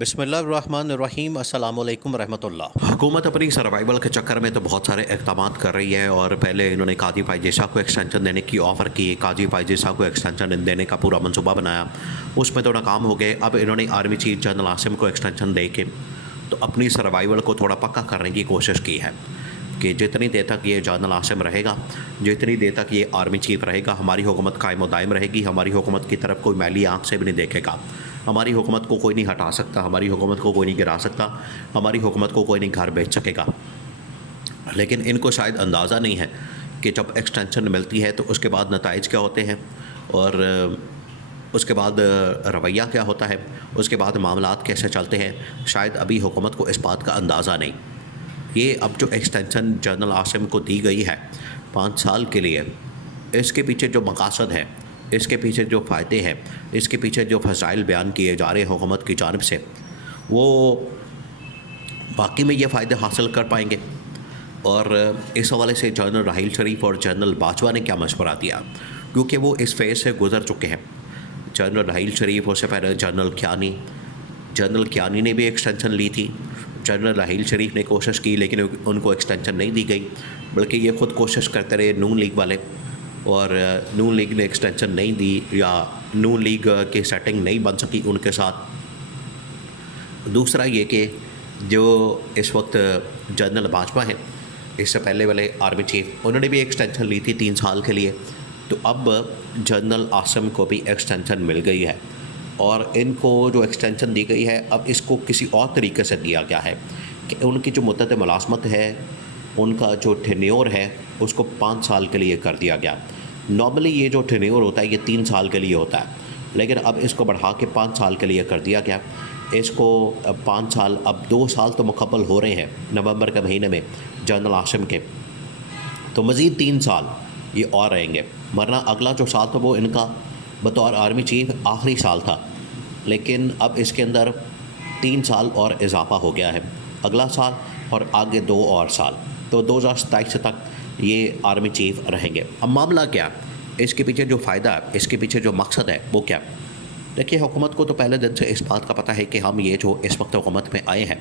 بسم اللہ الرحمن الرحیم السلام علیکم ورحمۃ اللہ۔ حکومت اپنی سروائیول کے چکر میں تو بہت سارے اقدامات کر رہی ہے، اور پہلے انہوں نے قاضی پائجیسا کو ایکسٹینشن دینے کی آفر کی، قاضی پائجیسا کو ایکسٹینشن دینے کا پورا منصوبہ بنایا، اس میں تو ناکام ہو گئے۔ اب انہوں نے آرمی چیف جنرل عاصم کو ایکسٹینشن دے کے تو اپنی سروائیول کو تھوڑا پکا کرنے کی کوشش کی ہے کہ جتنی دیر تک یہ جنرل عاصم رہے گا، جتنی دیر تک یہ آرمی چیف رہے گا، ہماری حکومت قائم و دائم رہے گی، ہماری حکومت کی طرف کوئی میلی آنکھ سے بھی نہیں دیکھے گا، ہماری حکومت کو کوئی نہیں ہٹا سکتا، ہماری حکومت کو کوئی نہیں گرا سکتا، ہماری حکومت کو کوئی نہیں گھر بیچ سکے گا۔ لیکن ان کو شاید اندازہ نہیں ہے کہ جب ایکسٹینشن ملتی ہے تو اس کے بعد نتائج کیا ہوتے ہیں، اور اس کے بعد رویہ کیا ہوتا ہے، اس کے بعد معاملات کیسے چلتے ہیں۔ شاید ابھی حکومت کو اس بات کا اندازہ نہیں۔ یہ اب جو ایکسٹینشن جنرل عاصم کو دی گئی ہے 5 سال کے لیے، اس کے پیچھے جو مقاصد ہے، اس کے پیچھے جو فائدے ہیں، اس کے پیچھے جو فضائل بیان کیے جا رہے ہیں حکومت کی جانب سے، وہ باقی میں یہ فائدے حاصل کر پائیں گے۔ اور اس حوالے سے جنرل راحیل شریف اور جنرل باجوہ نے کیا مشورہ دیا، کیونکہ وہ اس فیز سے گزر چکے ہیں۔ جنرل راحیل شریف، اس سے پہلے جنرل کیانی نے بھی ایکسٹینشن لی تھی۔ جنرل راحیل شریف نے کوشش کی لیکن ان کو ایکسٹینشن نہیں دی گئی، بلکہ یہ خود کوشش کرتے رہے نون لیگ والے، اور نون لیگ نے ایکسٹینشن نہیں دی، یا نون لیگ کی سیٹنگ نہیں بن سکی ان کے ساتھ۔ دوسرا یہ کہ جو اس وقت جنرل باجوہ ہیں، اس سے پہلے والے آرمی چیف، انہوں نے بھی ایکسٹینشن لی تھی 3 سال کے لیے، تو اب جنرل عاصم کو بھی ایکسٹینشن مل گئی ہے، اور ان کو جو ایکسٹینشن دی گئی ہے اب اس کو کسی اور طریقے سے دیا گیا ہے کہ ان کی جو مدت ملازمت ہے، ان کا جو ٹینیور ہے، اس کو 5 سال کے لیے کر دیا گیا۔ نارملی یہ جو ٹینیور ہوتا ہے یہ 3 سال کے لیے ہوتا ہے، لیکن اب اس کو بڑھا کے 5 سال کے لیے کر دیا گیا۔ اس کو 5 سال، اب 2 سال تو مکمل ہو رہے ہیں نومبر کے مہینے میں جنرل عاصم کے، تو مزید 3 سال یہ اور رہیں گے، ورنہ اگلا جو سال تھا وہ ان کا بطور آرمی چیف آخری سال تھا، لیکن اب اس کے اندر 3 سال اور اضافہ ہو گیا ہے، اگلا سال اور آگے 2 اور سال، تو 2027 تک یہ آرمی چیف رہیں گے۔ اب معاملہ کیا، اس کے پیچھے جو فائدہ ہے، اس کے پیچھے جو مقصد ہے وہ کیا؟ دیکھیے، حکومت کو تو پہلے دن سے اس بات کا پتہ ہے کہ ہم یہ جو اس وقت حکومت میں آئے ہیں،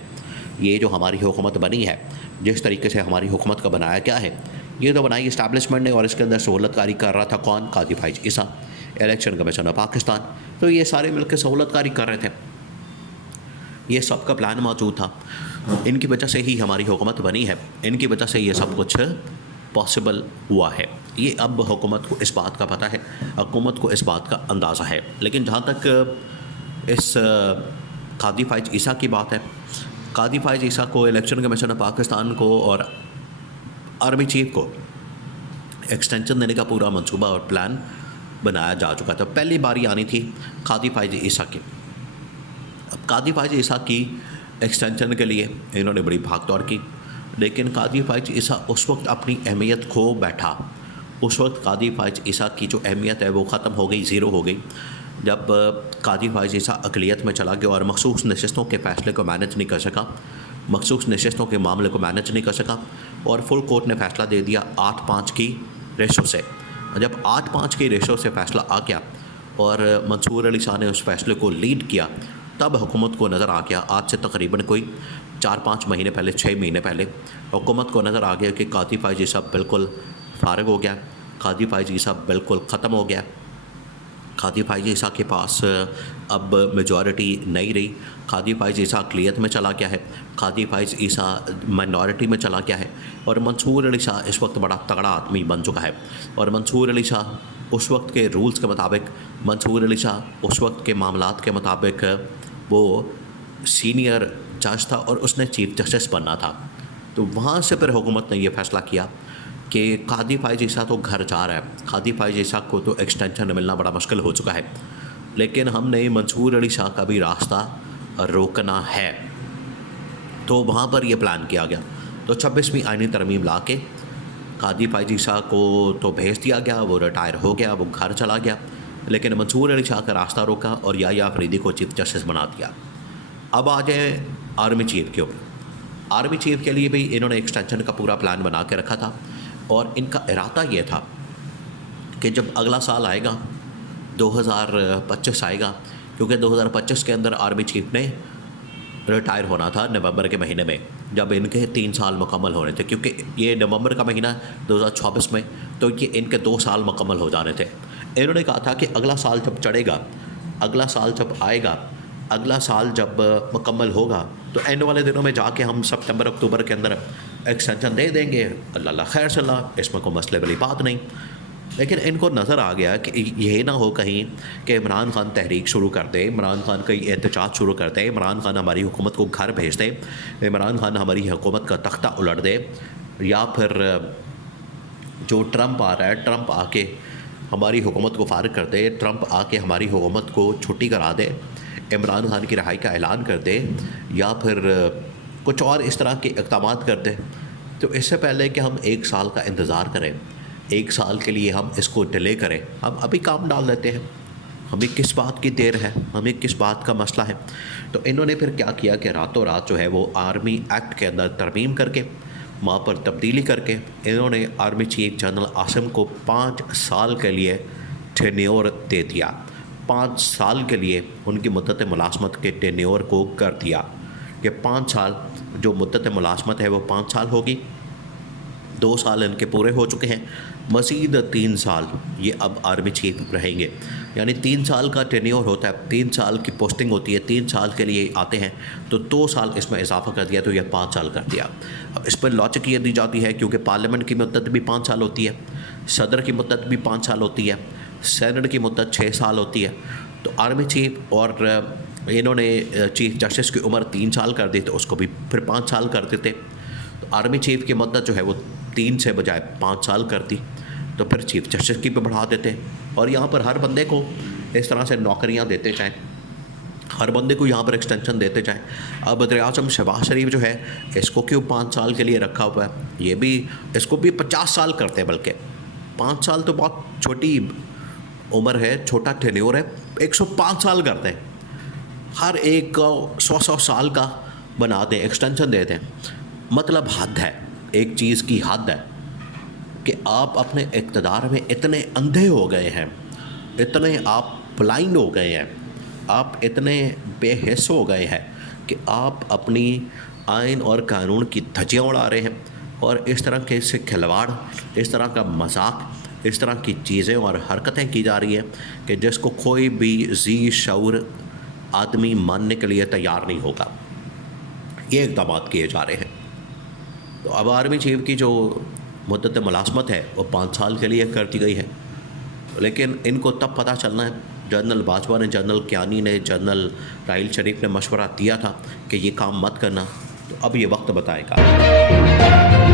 یہ جو ہماری حکومت بنی ہے، جس طریقے سے ہماری حکومت کا بنایا کیا ہے، یہ تو بنائی اسٹیبلشمنٹ نے، اور اس کے اندر سہولت کاری کر رہا تھا کون؟ قاضی فائز عیسیٰ، الیکشن کمیشن آف پاکستان، تو یہ سارے مل کے سہولت کاری کر رہے تھے، یہ سب کا پلان موجود تھا، ان کی وجہ سے ہی ہماری حکومت بنی ہے، ان کی وجہ سے یہ سب کچھ پاسبل ہوا ہے۔ یہ اب حکومت کو اس بات کا پتہ ہے، حکومت کو اس بات کا اندازہ ہے۔ لیکن جہاں تک اس قاضی فائز عیسیٰ کی بات ہے، قاضی فائز عیسیٰ کو الیکشن کمیشن آف پاکستان کو اور آرمی چیف کو ایکسٹینشن دینے کا پورا منصوبہ اور پلان بنایا جا چکا تھا۔ پہلی باری آنی تھی قاضی فائز عیسیٰ کی۔ اب قاضی فائز عیسیٰ کی ایکسٹینشن کے لیے انہوں نے بڑی بھاگ دوڑ کی، لیکن قاضی فائز عیسیٰ اس وقت اپنی اہمیت کھو بیٹھا۔ اس وقت قاضی فائز عیسیٰ کی جو اہمیت ہے وہ ختم ہو گئی، زیرو ہو گئی، جب قاضی فائز عیسیٰ اقلیت میں چلا گیا اور مخصوص نشستوں کے فیصلے کو مینج نہیں کر سکا، مخصوص نشستوں کے معاملے کو مینج نہیں کر سکا، اور فل کورٹ نے فیصلہ دے دیا 8-5 کی ریشو سے۔ جب 8-5 کی ریشو سے فیصلہ آ گیا اور منصور علی شاہ نے اس فیصلے کو لیڈ کیا، تب حکومت کو نظر آ گیا، آج سے تقریباً کوئی 4-5 مہینے پہلے، 6 مہینے پہلے، حکومت کو نظر آ گیا کہ قاضی فائز عیسیٰ بالکل فارغ ہو گیا، قاضی فائز عیسیٰ بالکل ختم ہو گیا، قاضی فائز عیسیٰ کے پاس اب میجورٹی نہیں رہی، قاضی فائز عیسیٰ اقلیت میں چلا گیا ہے، قاضی فائز عیسیٰ مائنورٹی میں چلا گیا ہے، اور منصور علی شاہ اس وقت بڑا تگڑا آدمی بن چکا ہے، اور منصور علی شاہ اس وقت کے رولز کے مطابق، منصور علی شاہ اس وقت کے معاملات کے مطابق وہ سینئر جج تھا اور اس نے چیف جسٹس بننا تھا۔ تو وہاں سے پھر حکومت نے یہ فیصلہ کیا کہ قاضی فائز عیسیٰ تو گھر جا رہا ہے، قاضی فائز عیسیٰ کو تو ایکسٹینشن ملنا بڑا مشکل ہو چکا ہے، لیکن ہم نے منصور علی شاہ کا بھی راستہ روکنا ہے۔ تو وہاں پر یہ پلان کیا گیا، تو 26ویں آئینی ترمیم لا کے قاضی فائز عیسیٰ کو تو بھیج دیا گیا، وہ ریٹائر ہو گیا، وہ گھر چلا گیا، لیکن منصور علی شاہ کا راستہ روکا اور یحییٰ آفریدی کو چیف جسٹس بنا دیا۔ اب آ جائیں آرمی چیف کے اوپر۔ آرمی چیف کے لیے بھی انہوں نے ایکسٹینشن کا پورا پلان بنا کے رکھا تھا، اور ان کا ارادہ یہ تھا کہ جب اگلا سال آئے گا، 2025 آئے گا، کیونکہ 2025 کے اندر آرمی چیف نے ریٹائر ہونا تھا نومبر کے مہینے میں، جب ان کے 3 سال مکمل ہونے تھے، کیونکہ یہ نومبر کا مہینہ 2024 میں، تو یہ ان کے 2 سال مکمل ہو جانے تھے۔ انہوں نے کہا تھا کہ اگلا سال جب چڑھے گا، اگلا سال جب آئے گا، اگلا سال جب مکمل ہوگا تو اینڈ والے دنوں میں جا کے ہم سپتمبر اکتوبر کے اندر ایکسٹینشن دے دیں گے، اللہ خیر صلی اللہ، اس میں کوئی مسئلے والی بات نہیں۔ لیکن ان کو نظر آ گیا کہ یہ نہ ہو کہیں کہ عمران خان تحریک شروع کر دے، عمران خان کئی احتجاج شروع کر دے، عمران خان ہماری حکومت کو گھر بھیج دے، عمران خان ہماری حکومت کا تختہ الٹ دے، یا پھر جو ٹرمپ آ رہا ہے، ٹرمپ آ کے ہماری حکومت کو فارغ کر دے، ٹرمپ آ کے ہماری حکومت کو چھٹی کرا دے، عمران خان کی رہائی کا اعلان کر دے، یا پھر کچھ اور اس طرح کے اقدامات کر دے۔ تو اس سے پہلے کہ ہم 1 سال کا انتظار کریں، 1 سال کے لیے ہم اس کو ڈیلے کریں، ہم ابھی کام ڈال دیتے ہیں۔ ہمیں کس بات کی دیر ہے، ہمیں کس بات کا مسئلہ ہے؟ تو انہوں نے پھر کیا کیا کہ راتوں رات جو ہے وہ آرمی ایکٹ کے اندر ترمیم کر کے، وہاں پر تبدیلی کر کے، انہوں نے آرمی چیف جنرل عاصم کو 5 سال کے لیے ٹینیور دے دیا، 5 سال کے لیے ان کی مدت ملازمت کے ٹینیور کو کر دیا کہ 5 سال جو مدت ملازمت ہے وہ 5 سال ہوگی، 2 سال ان کے پورے ہو چکے ہیں، مزید 3 سال یہ اب آرمی چیف رہیں گے، یعنی 3 سال کا ٹینیور ہوتا ہے، 3 سال کی پوسٹنگ ہوتی ہے، 3 سال کے لیے آتے ہیں، تو 2 سال اس میں اضافہ کر دیا تو یہ 5 سال کر دیا۔ اب اس پر لاجک یہ دی جاتی ہے کیونکہ پارلیمنٹ کی مدت بھی 5 سال ہوتی ہے، صدر کی مدت بھی 5 سال ہوتی ہے، سینٹ کی مدت 6 سال ہوتی ہے، تو آرمی چیف اور انہوں نے چیف جسٹس کی عمر 3 سال کر دی تو اس کو بھی پھر 5 سال کر دیتے، تو آرمی چیف کی مدت جو ہے وہ 3 سے بجائے 5 سال کر دی، تو پھر چیف جسٹس کی بھی بڑھا دیتے، اور یہاں پر ہر بندے کو اس طرح سے نوکریاں دیتے جائیں، ہر بندے کو یہاں پر ایکسٹینشن دیتے جائیں۔ اب وزیر اعظم شہباز شریف جو ہے اس کو کیوں 5 سال کے لیے رکھا ہوا ہے؟ یہ بھی اس کو بھی 50 سال کرتے ہیں، بلکہ 5 سال تو بہت چھوٹی عمر ہے، چھوٹا ٹینیور ہے، 105 سال کرتے ہیں، ہر ایک کو 100 سال کا بنا دیں، ایکسٹینشن دے دیں۔ مطلب حد ہے، ایک چیز کی حد ہے کہ آپ اپنے اقتدار میں اتنے اندھے ہو گئے ہیں، اتنے آپ بلائنڈ ہو گئے ہیں، آپ اتنے بے حس ہو گئے ہیں کہ آپ اپنی آئین اور قانون کی دھجیاں اڑا رہے ہیں، اور اس طرح کے سے کھلواڑ، اس طرح کا مذاق، اس طرح کی چیزیں اور حرکتیں کی جا رہی ہیں کہ جس کو کوئی بھی ذی شعور آدمی ماننے کے لیے تیار نہیں ہوگا۔ یہ اقدامات کیے جا رہے ہیں۔ تو اب آرمی چیف کی جو مدت ملازمت ہے وہ 5 سال کے لیے کر دی گئی ہے، لیکن ان کو تب پتہ چلنا ہے، جنرل باجوہ نے، جنرل کیانی نے، جنرل راحیل شریف نے مشورہ دیا تھا کہ یہ کام مت کرنا، تو اب یہ وقت بتائے گا۔